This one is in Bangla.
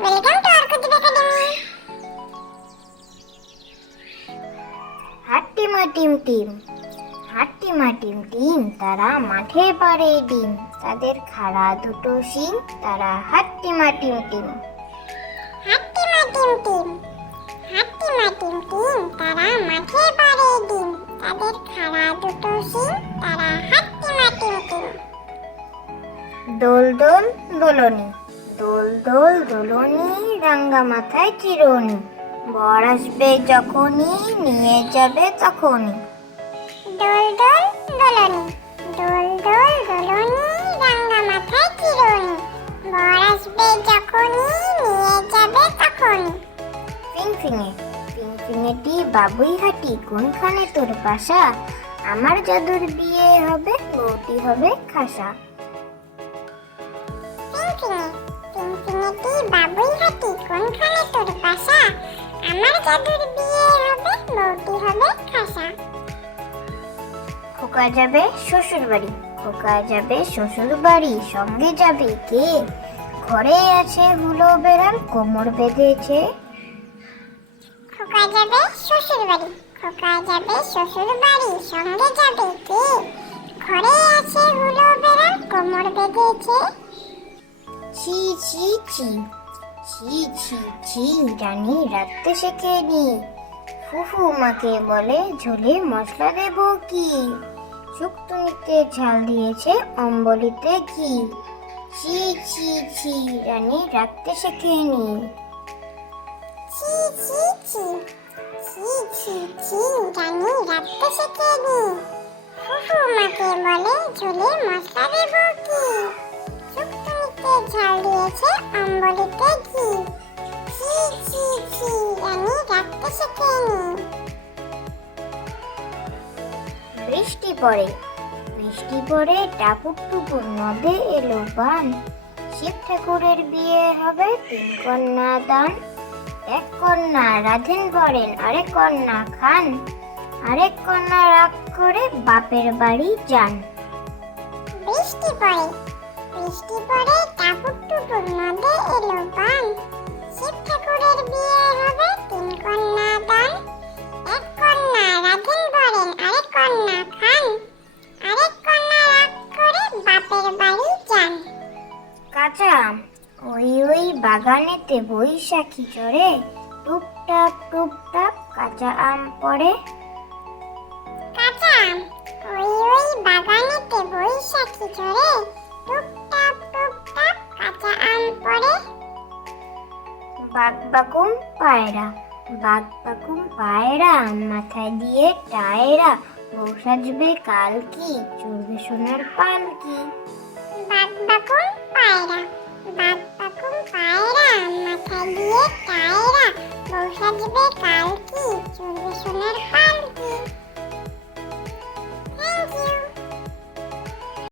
ওয়েলকাম টু অর্কদীপ একাডেমি হাট্টিমা টিম টিম। হাট্টিমা টিম টিম তারা মাঠে পারে ডিম। তাদের খাড়া দুটো শিং তারা হাট্টিমা টিম টিম। হাট্টিমা টিম টিম। হাট্টিমা টিম টিম তারা মাঠে পারে ডিম। তাদের খাড়া দুটো শিং তারা হাট্টিমা টিম টিম। দোল দোল দোলনি। দোল দোল দোলনি রাঙ্গা মাথায় চিরনি। বর আসবে যখনই নিয়ে যাবে তখনই। দোল দোল দোলনি দোল দোল দোলনি রাঙ্গা মাথায় চিরনি। বর আসবে যখনই নিয়ে যাবে তখনই। ফিং ফিঙে ফিং ফিঙেটি বাবুই হাটি কোনখানে তোর পাশা আমার জাদুর বিয়ে হবে বউটি হবে খাসা। কোনখানে তোর বাসা আমার জাদুর বিয়ে হবে বউটি হবে। খাসা খোকা যাবে শ্বশুর বাড়ি খোকা যাবে শ্বশুর বাড়ি সঙ্গে যাবে কে? ঘরে আছে হুলো বেড়াল কোমর বেঁধেছে। খোকা যাবে শ্বশুর বাড়ি খোকা যাবে শ্বশুর বাড়ি সঙ্গে যাবে কে? ঘরে আছে হুলো বেড়াল কোমর বেঁধেছে। ছি ছি ছি। ছি ছি ছি, জানি রাখতে শেখেনি ফুফু মাকে বলে, ঝোলে মশলা দেব কি? শুক্তুনিতে ঝাল দিয়েছে, অম্বলিতে ঘি। ছি ছি ছি রানী রাখতে শেখেনি ছি ছি ছি ছি ছি ছি, জানি রাখতে শেখেনি ফুফু মাকে বলে, ঝোলে মশলা দেব দিয়েছে অম্বলিতে ঘি। ছি ছি ছি জানি রাখতে শেখেনি। বৃষ্টি পড়ে। বৃষ্টি পড়ে টাপুর টুপুর নদে এলো বান। শিব ঠাকুরের বিয়ে হবে, তিন কন্যা দান। এক কন্যা রাধেন বরেন আরেক কন্যা খান। আরেক কন্যা রাগ করে বাপের বাড়ি যান। বৃষ্টি পড়ে। বৃষ্টি পড়ে কাঁচা আম ওই ওই বাগানেতে বৈশাখী চড়ে টুপটাপ টুপটাপ কাঁচা আম পড়ে। কাঁচা আম? ওই ওই বাগানেতে বৈশাখী চড়ে টুপটাপ টুপটাপ কাঁচা আম পড়ে। বাঘ বাকুম পায়রা বাঘ বাকুম পায়রা মাথায় দিয়ে টায়রা বউ সাজবে কাল কি চড়বে সোনার পালকি বাঘ বাকুম পায়রা বাঘ বাকুম পায়রা মাথায় দিয়ে টায়রা বউ সাজবে